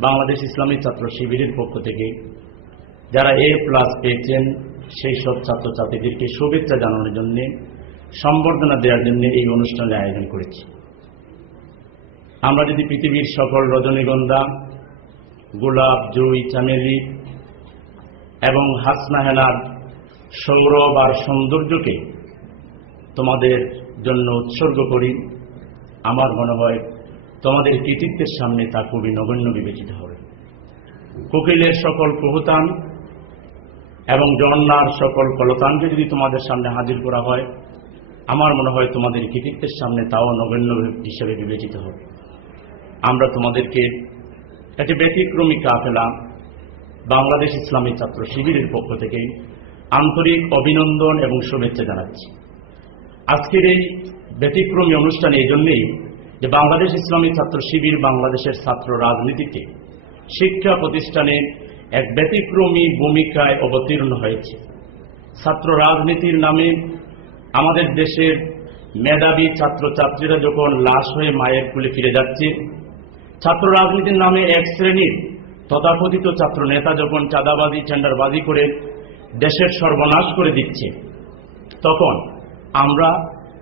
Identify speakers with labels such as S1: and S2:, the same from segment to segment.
S1: বাংলাদেশ ইসলামী ছাত্র শিবিরের পক্ষ থেকে যারা এ প্লাস পেয়েছেন, সেই সব ছাত্রছাত্রীদেরকে শুভেচ্ছা জানানোর জন্য, সম্বর্ধনা দেওয়ার জন্য এই অনুষ্ঠানের আয়োজন করেছি। আমরা যদি পৃথিবীর সকল রজনীগন্ধা, গোলাপ, জুই, চামেলি এবং হাসনা হেনার সৌরভ আর সৌন্দর্যকে তোমাদের জন্য উৎসর্গ করি, আমার মনে হয় তোমাদের কৃতিত্বের সামনে তা খুবই নগণ্য বিবেচিত হবে। কোকিলের সকল কুহুতান এবং জন্নার সকল কলতানকে যদি তোমাদের সামনে হাজির করা হয়, আমার মনে হয় তোমাদের কৃতিত্বের সামনে তাও নগণ্য হিসেবে বিবেচিত হবে। আমরা তোমাদেরকে একটি ব্যতিক্রমী কাফেলা, বাংলাদেশ ইসলামী ছাত্র শিবিরের পক্ষ থেকে আন্তরিক অভিনন্দন এবং শুভেচ্ছা জানাচ্ছি। আজকের এই ব্যতিক্রমী অনুষ্ঠান এই জন্যেই যে বাংলাদেশ ইসলামী ছাত্র শিবির বাংলাদেশের ছাত্র রাজনীতিতে শিক্ষা প্রতিষ্ঠানে এক ব্যতিক্রমী ভূমিকায় অবতীর্ণ হয়েছে। ছাত্র রাজনীতির নামে আমাদের দেশের মেধাবী ছাত্রছাত্রীরা যখন লাশ হয়ে মায়ের কুলে ফিরে যাচ্ছে, ছাত্র রাজনীতির নামে এক শ্রেণির তথাকথিত ছাত্র নেতা যখন চাঁদাবাজি, টেন্ডারবাজি করে দেশের সর্বনাশ করে দিচ্ছে, তখন আমরা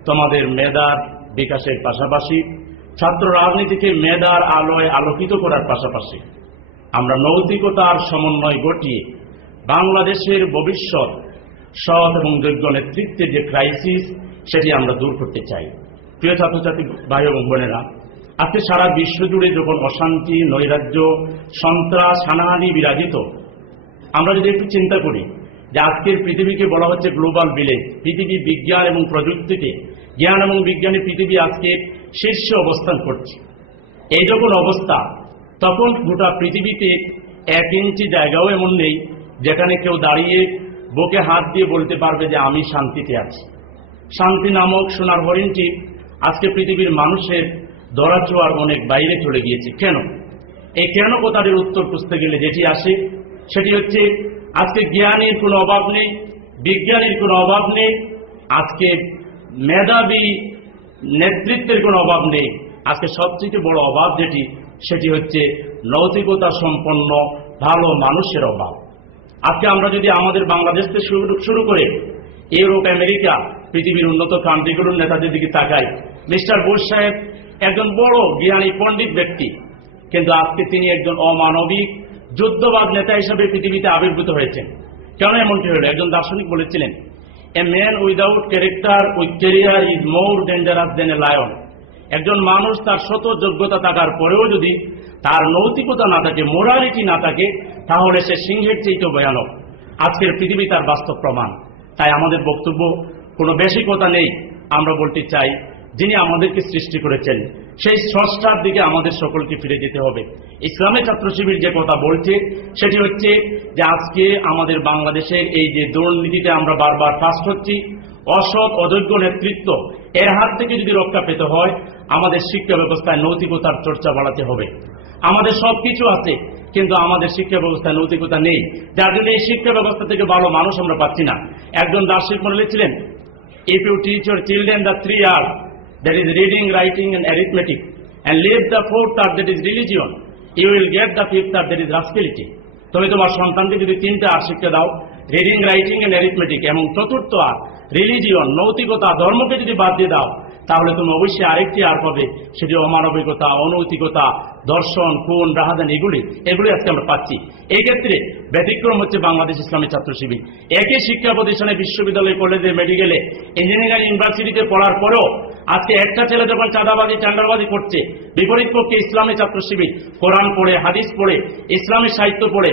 S1: তোমাদের মেধার বিকাশের পাশাপাশি ছাত্র রাজনীতিকে মেধার আলোয় আলোকিত করার পাশাপাশি আমরা নৈতিকতার সমন্বয় ঘটিয়ে বাংলাদেশের ভবিষ্যৎ সৎ এবং যোগ্য নেতৃত্বের যে ক্রাইসিস সেটি আমরা দূর করতে চাই। প্রিয় ছাত্রছাত্রী ভাই এবং বোনেরা, আজকে সারা বিশ্ব জুড়ে যখন অশান্তি, নৈরাজ্য, সন্ত্রাস, হানাহানি বিরাজিত, আমরা যদি একটু চিন্তা করি যে আজকের পৃথিবীকে বলা হচ্ছে গ্লোবাল ভিলেজ, পৃথিবী বিজ্ঞান এবং প্রযুক্তিতে জ্ঞান এবং বিজ্ঞানী পৃথিবী আজকে শীর্ষে অবস্থান করছে। এই যখন অবস্থা, তখন গোটা পৃথিবীতে এক ইঞ্চি জায়গাও এমন নেই যেখানে কেউ দাঁড়িয়ে বুকে হাত দিয়ে বলতে পারবে যে আমি শান্তিতে আছি। শান্তি নামক সোনার হরিণটি আজকে পৃথিবীর মানুষের দরাচোয়ার অনেক বাইরে চলে গিয়েছে। কেন? এই কেন কথাটির উত্তর খুঁজতে গেলে যেটি আসে, সেটি হচ্ছে আজকে জ্ঞানের কোনো অভাব নেই, বিজ্ঞানের কোনো অভাব নেই, আজকে মেধাবী নেতৃত্বের কোনো অভাব নেই। আজকে সবচেয়ে বড় অভাব যেটি, সেটি হচ্ছে নৈতিকতা সম্পন্ন ভালো মানুষের অভাব। আজকে আমরা যদি আমাদের বাংলাদেশ থেকে শুরু করে ইউরোপ, আমেরিকা, পৃথিবীর উন্নত কান্ট্রিগুলোর নেতাদের দিকে তাকাই। মিস্টার বুশ সাহেব একজন বড় জ্ঞানী পণ্ডিত ব্যক্তি, কিন্তু আজকে তিনি একজন অমানবিক, যুদ্ধবাদ নেতা হিসেবে পৃথিবীতে আবির্ভূত হয়েছেন। কেন এমনটি হলো? একজন দার্শনিক বলেছিলেন a man without character with career is more dangerous than a lion একজন মানুষ তার শত যোগ্যতা থাকার পরেও যদি তার নৈতিকতা না থাকে মোরালিটি না থাকে, তাহলে সে সিংহের চেয়েও ভয়ানক। আজকের পৃথিবী তার বাস্তব প্রমাণ। তাই আমাদের বক্তব্য, কোনো বেশি কথা নেই। আমরা বলতে চাই যিনি আমাদেরকে সৃষ্টি করেছেন, সেই স্রষ্টার দিকে আমাদের সকলকে ফিরে যেতে হবে। ইসলামী ছাত্র শিবির যে কথা বলছে, সেটি হচ্ছে যে আজকে আমাদের বাংলাদেশের এই যে দুর্নীতিতে আমরা বারবার ফার্স্ট হচ্ছি, অসৎ, অযোগ্য নেতৃত্ব এর হাত থেকে যদি রক্ষা পেতে হয়, আমাদের শিক্ষা ব্যবস্থায় নৈতিকতার চর্চা বাড়াতে হবে। আমাদের সব কিছু আছে, কিন্তু আমাদের শিক্ষা ব্যবস্থায় নৈতিকতা নেই। যার জন্য এই শিক্ষা ব্যবস্থা থেকে ভালো মানুষ আমরা পাচ্ছি না। একজন দার্শনিক মনে লিখছিলেন if you teach your children the three R that is reading, writing and arithmetic and leave the fourth art that is religion, you will get the fifth art that is rascality. তুমি তোমার সন্তানকে যদি তিনটা আর শিক্ষা দাও reading writing and arithmetic এবং চতুর্থ আর religion নৈতিকতা ধর্মকে যদি বাদ দিয়ে দাও তাহলে তুমি অবশ্যই আরেকটি আর পাবে সেটি অমানবিকতা অনৈতিকতা দর্শন খুন রাহাদান এগুলি এগুলি আজকে আমরা পাচ্ছি এই ক্ষেত্রে ব্যতিক্রম হচ্ছে বাংলাদেশ ইসলামী ছাত্র শিবির একই শিক্ষা প্রতিষ্ঠানে বিশ্ববিদ্যালয় কলেজে মেডিকেলে ইঞ্জিনিয়ারিং ইউনিভার্সিটিতে পড়ার পরেও আজকে একটা ছেলে যখন চাঁদাবাজি চান্ডারবাজি করছে, বিপরীত পক্ষে ইসলামী ছাত্র শিবির, কোরআন পড়ে, হাদিস পড়ে, ইসলামী সাহিত্য পড়ে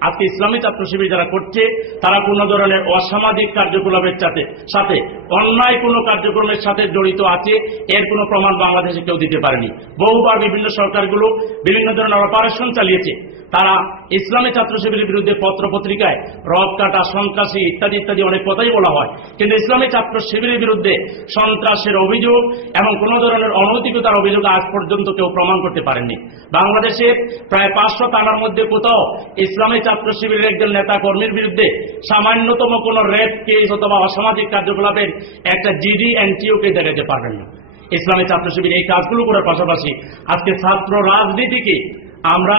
S1: আজকে ইসলামী ছাত্র শিবির যারা করছে, তারা কোনো ধরনের অসামাজিক কার্যকলাপের সাথে সাথে, অন্যায় কোনো কার্যক্রমের সাথে জড়িত আছে, এর কোনো প্রমাণ বাংলাদেশে কেউ দিতে পারেনি। বহুবার বিভিন্ন সরকারগুলো বিভিন্ন ধরনের অপারেশন চালিয়েছে। তারা ইসলামী ছাত্র শিবিরের বিরুদ্ধে পত্র পত্রিকায় রথ কাটা, সন্ত্রাসী ইত্যাদি ইত্যাদি অনেক কথাই বলা হয়। কিন্তু ইসলামী ছাত্র শিবিরের বিরুদ্ধে সন্ত্রাসের অভিযোগ এবং কোন ধরনের অনৈতিকতার অভিযোগ আজ পর্যন্ত কেউ প্রমাণ করতে পারেননি। বাংলাদেশের প্রায় পাঁচশো থানার মধ্যে কোথাও ইসলামী ছাত্র শিবিরের একজন নেতা কর্মীর বিরুদ্ধে সামান্যতম কোন রেপ কেস অথবা অসামাজিক কার্যকলাপের একটা জিডি এনটিও কে দেখাতে পারবেন না। ইসলামী ছাত্র শিবির এই কাজগুলো করার পাশাপাশি আজকে ছাত্র রাজনীতিকে আমরা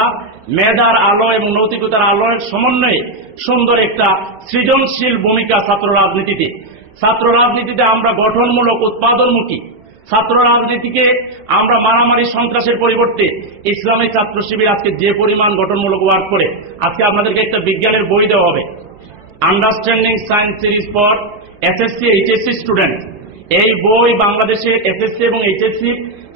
S1: মেধার আলো এবং নৈতিকতার আলোর সমন্বয়ে সুন্দর একটা সৃজনশীল ভূমিকা ছাত্র রাজনীতিতে। ছাত্র রাজনীতিতে আমরা গঠনমূলক, উৎপাদনমুখী ছাত্র রাজনীতিকে আমরা মারামারি সন্ত্রাসের পরিবর্তে ইসলামী ছাত্র শিবির আজকে যে পরিমাণ গঠনমূলক ওয়ার্ক করে, আজকে আপনাদেরকে একটা বিজ্ঞানের বই দেওয়া হবে। Understanding science series for SSC HSC student এই বই বাংলাদেশের এসএসসি এবং এইচএসসি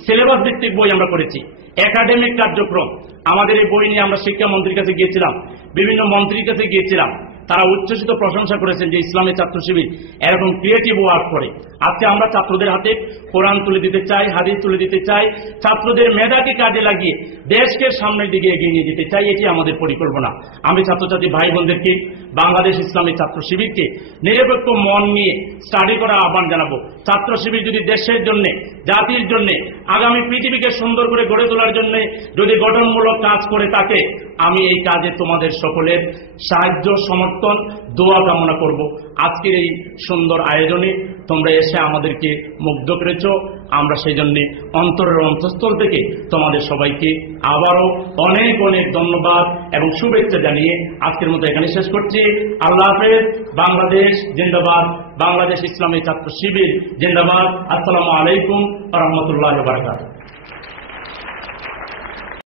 S1: সিলেবাস ভিত্তিক বই আমরা করেছি। একাডেমিক কার্যক্রম। আমাদের এই বই নিয়ে আমরা শিক্ষামন্ত্রীর কাছে গিয়েছিলাম, বিভিন্ন মন্ত্রীর কাছে গিয়েছিলাম। তারা উচ্ছ্বসিত প্রশংসা করেছেন যে ইসলামী ছাত্র শিবির এরকম ক্রিয়েটিভ ওয়ার্ক করে। আজকে আমরা ছাত্রদের হাতে কোরআন তুলে দিতে চাই, হাদিস তুলে দিতে চাই, ছাত্রদের মেধাকে কাজে লাগিয়ে দেশকে সামনের দিকে এগিয়ে নিয়ে যেতে চাই, এটি আমাদের পরিকল্পনা। আমি ছাত্রছাত্রী ভাই বোনদেরকে বাংলাদেশ ইসলামী ছাত্র শিবিরকে নিরপেক্ষ মন নিয়ে স্টাডি করার আহ্বান জানাব। ছাত্র শিবির যদি দেশের জন্য, জাতির জন্য, আগামী পৃথিবীকে সুন্দর করে গড়ে তোলার জন্য যদি গঠনমূলক কাজ করে থাকে, আমি এই কাজে তোমাদের সকলের সাহায্য সমর্থন দোয়া কামনা করব। আজকের এই সুন্দর আয়োজনে তোমরা এসে আমাদেরকে মুগ্ধ করেছ। আমরা সেই জন্য অন্তরের অন্তঃস্থল থেকে তোমাদের সবাইকে আবারও অনেক অনেক ধন্যবাদ এবং শুভেচ্ছা জানিয়ে আজকের মতো এখানে শেষ করছি। আল্লাহ হাফেজ। বাংলাদেশ জিন্দাবাদ। বাংলাদেশ ইসলামী ছাত্র শিবির জিন্দাবাদ। আসসালামু আলাইকুম রহমতুল্লাহ বারকাত